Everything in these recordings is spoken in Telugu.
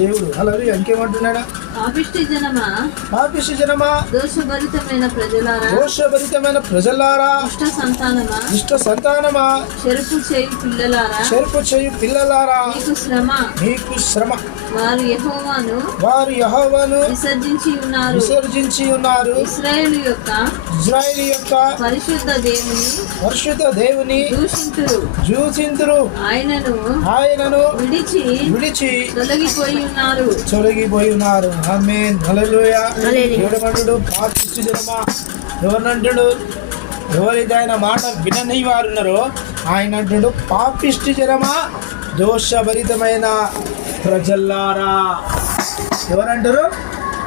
దేవుడు అలా ఇంకేమంటున్నాడా? పాపిష్టి జనమా, దోషభరితమైన ప్రజలారా, దుష్ట సంతానమా, చెరుపు చేయు పిల్లలారా, మీకు శ్రమ. వారు యెహోవాను విసర్జించి ఉన్నారు. ఇశ్రాయేలు యొక్క పరిశుద్ధ దేవుని దూషింతురు. ఆయనను విడిచి తొలగిపోయి ఉన్నారు. ఆమేన్, హల్లెలూయా. దేవుడు పాపిష్టి జనమా ఎవరినంటాడు? ఎవరైతే ఆయన మాట వినని వారు ఉన్నారో ఆయన అంటాడు, పాపిష్టి జనమా, దోషభరితమైన ప్రజల్లారా. ఎవరంటారు?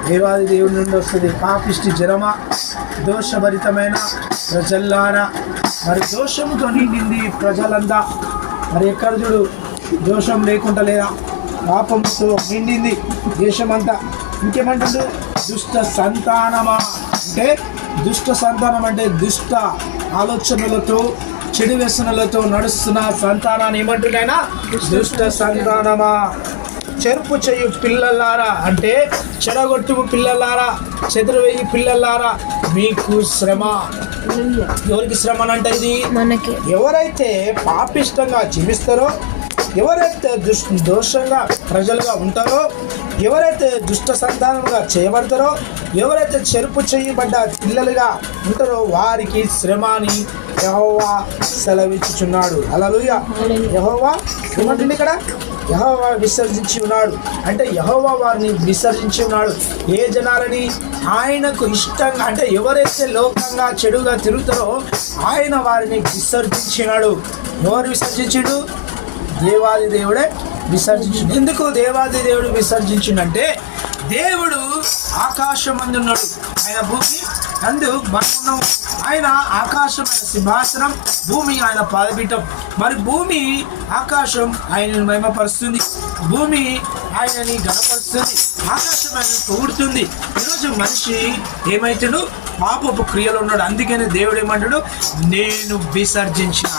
దేవాది దేవుడి నుండి వస్తుంది. పాపిష్టి జనమా, దోషభరితమైన ప్రజల్లారా. మరి దోషముతో నిండింది ప్రజలంతా. మరి ఎక్కడ చూడు దోషం లేకుండా లేదా? పాపంతో నిండింది దేశమంతా. ఇంకేమంటుంది? దుష్ట సంతానమా అంటే, దుష్ట సంతానం అంటే దుష్ట ఆలోచనలతో, చెడు వ్యసనాలతో నడుస్తున్న సంతానాన్ని ఏమంటున్నాయినా? దుష్ట సంతానమా. చెరుపు చేయు పిల్లలారా అంటే చెడగొట్టు పిల్లలారా, చెదరవేయి పిల్లలారా, మీకు శ్రమ. ఎవరికి శ్రమ అంటే ఇది? ఎవరైతే పాపిష్టంగా జీవిస్తారో, ఎవరైతే దోషంగా ప్రజలుగా ఉంటారో, ఎవరైతే దుష్ట సంతానంగా చేయబడతారో, ఎవరైతే చెరుపు చేయబడ్డ పిల్లలుగా ఉంటారో వారికి శ్రమ అని యెహోవా సెలవిచ్చుచున్నాడు. హల్లెలూయా. యెహోవా ఏమంటుంది ఇక్కడ? యెహోవా విసర్జించి ఉన్నాడు అంటే యెహోవా వారిని విసర్జించి ఉన్నాడు. ఏ జనాలని? ఆయనకు ఇష్టంగా అంటే ఎవరైతే లోకంగా చెడుగా తిరుగుతారో ఆయన వారిని విసర్జించినాడు. ఎవరు విసర్జించుడు? దేవాది దేవుడే విసర్జించిండు. ఎందుకు దేవాది దేవుడు విసర్జించిండంటే, దేవుడు ఆకాశం అందు ఉన్నాడు, ఆయన భూమి అందు మనం ఉన్నాం. ఆయన ఆకాశమైన సింహాసనం, భూమి ఆయన పాదపీఠం. మరి భూమి ఆకాశం ఆయనను మహిమపరుస్తుంది, భూమి ఆయనని గణపరుస్తుంది, ఆకాశం ఆయన పొగుడుతుంది. ఈరోజు మనిషి ఏమైతాడు? పాపపు క్రియలో ఉన్నాడు. అందుకని దేవుడు ఏమంటాడు? నేను విసర్జించిన.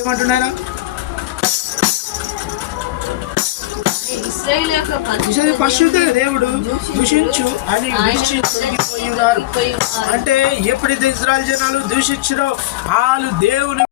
ఏమంటున్నారా? పరిశుద్ధ దేవుడు దూషించు అని విడిచి తొలగిపోయి ఉన్నారు. అంటే ఎప్పుడైతే ఇశ్రాయేలు జనాలు దూషించారో వాళ్ళు దేవుని